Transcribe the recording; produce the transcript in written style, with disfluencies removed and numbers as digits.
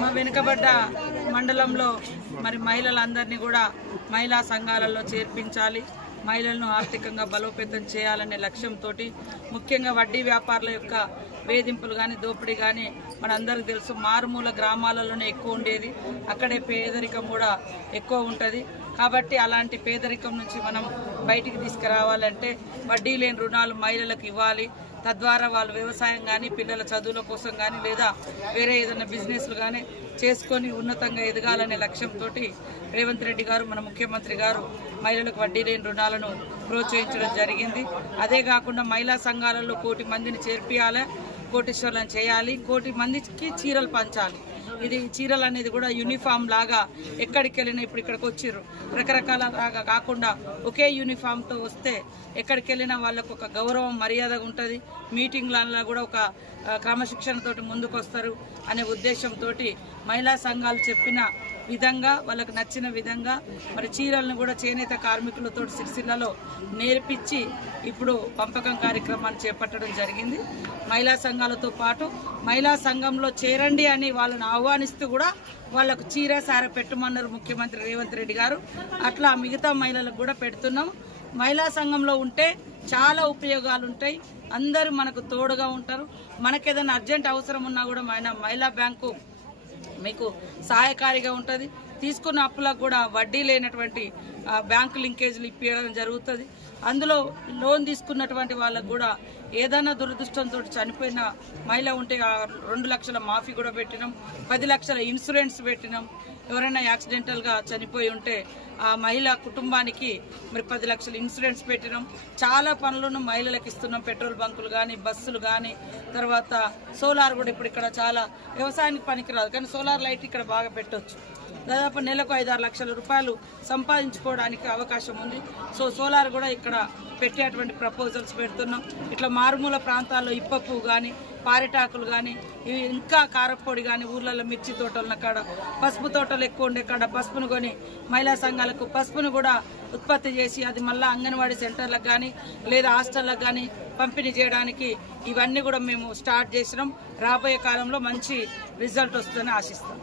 మా వెనుకబడ్డ మండలంలో మరి మహిళలందరినీ కూడా మహిళా సంఘాలలో చేర్పించాలి, మహిళలను ఆర్థికంగా బలోపేతం చేయాలనే లక్ష్యంతో ముఖ్యంగా వడ్డీ వ్యాపారుల యొక్క వేధింపులు కానీ దోపిడీ కానీ మనందరికీ తెలుసు. మారుమూల గ్రామాలలోనే ఎక్కువ ఉండేది, అక్కడే పేదరికం కూడా ఎక్కువ ఉంటుంది. కాబట్టి అలాంటి పేదరికం నుంచి మనం బయటికి తీసుకురావాలంటే వడ్డీ లేని రుణాలు మహిళలకు ఇవ్వాలి. తద్వారా వాళ్ళు వ్యవసాయం కానీ పిల్లల చదువుల కోసం కానీ లేదా వేరే ఏదైనా బిజినెస్లు కానీ చేసుకొని ఉన్నతంగా ఎదగాలనే లక్ష్యంతో రేవంత్ రెడ్డి గారు మన ముఖ్యమంత్రి గారు మహిళలకు వడ్డీ లేని రుణాలను ప్రోత్సహించడం జరిగింది. అదే కాకుండా మహిళా సంఘాలలో 1 కోటి మందిని చేర్పియాలి, కోటీశ్వర్లను చేయాలి, 1 కోటి మందికి చీరలు పంచాలి. ఇది చీరలు అనేది కూడా యూనిఫామ్ లాగా ఎక్కడికి వెళ్ళినా ఇప్పుడు ఇక్కడికి వచ్చిర్రు రకరకాల లాగా కాకుండా ఒకే యూనిఫామ్తో వస్తే ఎక్కడికి వెళ్ళినా వాళ్ళకు ఒక గౌరవం మర్యాద ఉంటుంది. మీటింగ్లలో కూడా ఒక క్రమశిక్షణతోటి ముందుకు వస్తారు అనే ఉద్దేశంతో మహిళా సంఘాలు చెప్పిన విధంగా వాళ్ళకు నచ్చిన విధంగా మరి చీరలను కూడా చేనేత కార్మికులతో సిరిసిల్లలో నేర్పించి ఇప్పుడు పంపకం కార్యక్రమాన్ని చేపట్టడం జరిగింది. మహిళా సంఘాలతో పాటు మహిళా సంఘంలో చేరండి అని వాళ్ళని ఆహ్వానిస్తూ కూడా వాళ్ళకు చీర సార పెట్టమన్నారు ముఖ్యమంత్రి రేవంత్ రెడ్డి గారు. అట్లా మిగతా మహిళలకు కూడా పెడుతున్నాం. మహిళా సంఘంలో ఉంటే చాలా ఉపయోగాలు ఉంటాయి, అందరూ మనకు తోడుగా ఉంటారు. మనకేదైనా అర్జెంట్ అవసరం ఉన్నా కూడా మహిళా బ్యాంకు మీకు సహాయకారిగా ఉంటుంది. తీసుకున్న అప్పులకు కూడా వడ్డీ లేనటువంటి బ్యాంకు లింకేజీలు ఇప్పించడం జరుగుతుంది. అందులో లోన్ తీసుకున్నటువంటి వాళ్ళకు కూడా ఏదైనా దురదృష్టంతో చనిపోయిన మహిళ ఉంటే 2 లక్షల మాఫీ కూడా పెట్టినాం, 10 లక్షల ఇన్సూరెన్స్ పెట్టినాం. ఎవరైనా యాక్సిడెంటల్గా చనిపోయి ఉంటే ఆ మహిళ కుటుంబానికి మరి 10 లక్షల ఇన్సూరెన్స్ పెట్టినాం. చాలా పనులను మహిళలకు ఇస్తున్నాం, పెట్రోల్ బంకులు కానీ బస్సులు కానీ. తర్వాత సోలార్ కూడా ఇప్పుడు ఇక్కడ చాలా వ్యవసాయానికి పనికిరాదు కానీ సోలార్ లైట్ ఇక్కడ బాగా పెట్టవచ్చు. దాదాపు నెలకు 5-6 లక్షల రూపాయలు సంపాదించుకోవడానికి అవకాశం ఉంది. సో సోలార్ కూడా ఇక్కడ పెట్టేటువంటి ప్రపోజల్స్ పెడుతున్నాం. ఇట్లా మారుమూల ప్రాంతాల్లో ఇప్ప పువ్వు కానీ పారిటాకులు కానీ ఇవి ఇంకా కారపొడి కానీ ఊర్లలో మిర్చి తోటల కాడ పసుపు తోటలు ఎక్కువ ఉండే కాడ పసుపును కొని మహిళా సంఘాలకు పసుపును కూడా ఉత్పత్తి చేసి అది మళ్ళీ అంగన్వాడీ సెంటర్లకు కానీ లేదా హాస్టళ్ళకు కానీ పంపిణీ చేయడానికి ఇవన్నీ కూడా మేము స్టార్ట్ చేసినాం. రాబోయే కాలంలో మంచి రిజల్ట్ వస్తుందని ఆశిస్తాం.